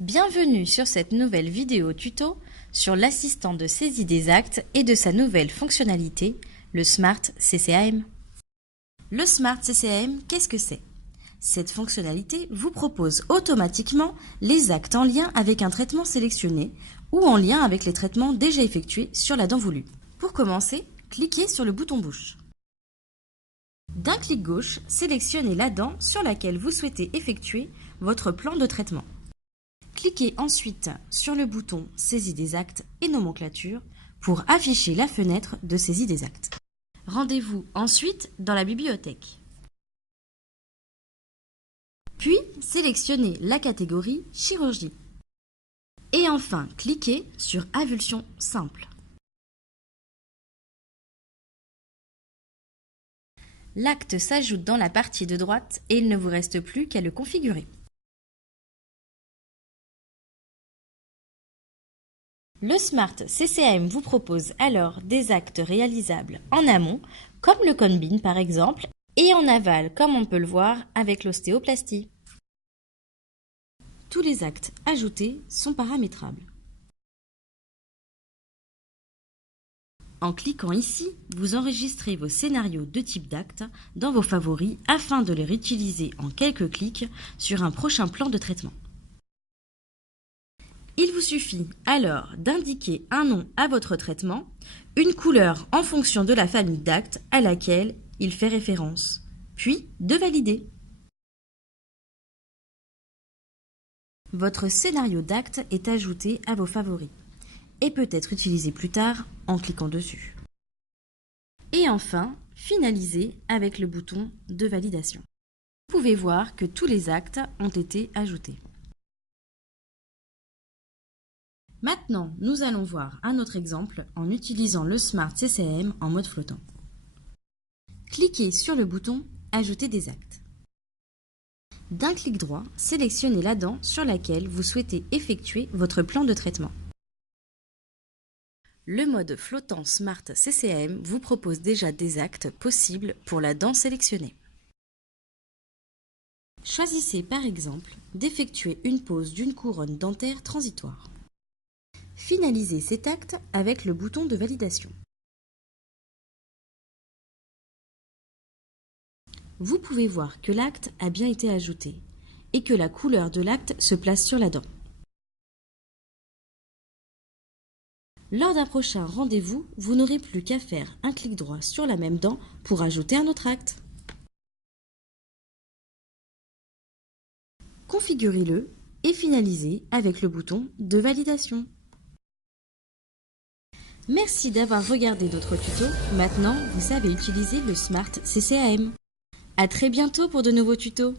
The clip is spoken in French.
Bienvenue sur cette nouvelle vidéo tuto sur l'assistant de saisie des actes et de sa nouvelle fonctionnalité, le Smart CCAM. Le Smart CCAM, qu'est-ce que c'est? Cette fonctionnalité vous propose automatiquement les actes en lien avec un traitement sélectionné ou en lien avec les traitements déjà effectués sur la dent voulue. Pour commencer, cliquez sur le bouton bouche. D'un clic gauche, sélectionnez la dent sur laquelle vous souhaitez effectuer votre plan de traitement. Cliquez ensuite sur le bouton Saisie des actes et nomenclature pour afficher la fenêtre de saisie des actes. Rendez-vous ensuite dans la bibliothèque. Puis, sélectionnez la catégorie Chirurgie. Et enfin, cliquez sur Avulsion simple. L'acte s'ajoute dans la partie de droite et il ne vous reste plus qu'à le configurer. Le Smart CCAM vous propose alors des actes réalisables en amont, comme le Combin par exemple, et en aval, comme on peut le voir avec l'ostéoplastie. Tous les actes ajoutés sont paramétrables. En cliquant ici, vous enregistrez vos scénarios de type d'acte dans vos favoris afin de les réutiliser en quelques clics sur un prochain plan de traitement. Il vous suffit alors d'indiquer un nom à votre traitement, une couleur en fonction de la famille d'actes à laquelle il fait référence, puis de valider. Votre scénario d'acte est ajouté à vos favoris et peut être utilisé plus tard en cliquant dessus. Et enfin, finaliser avec le bouton de validation. Vous pouvez voir que tous les actes ont été ajoutés. Maintenant, nous allons voir un autre exemple en utilisant le Smart CCAM en mode flottant. Cliquez sur le bouton « Ajouter des actes ». D'un clic droit, sélectionnez la dent sur laquelle vous souhaitez effectuer votre plan de traitement. Le mode flottant Smart CCAM vous propose déjà des actes possibles pour la dent sélectionnée. Choisissez par exemple d'effectuer une pose d'une couronne dentaire transitoire. Finalisez cet acte avec le bouton de validation. Vous pouvez voir que l'acte a bien été ajouté et que la couleur de l'acte se place sur la dent. Lors d'un prochain rendez-vous, vous n'aurez plus qu'à faire un clic droit sur la même dent pour ajouter un autre acte. Configurez-le et finalisez avec le bouton de validation. Merci d'avoir regardé d'autres tutos. Maintenant, vous savez utiliser le Smart CCAM. À très bientôt pour de nouveaux tutos.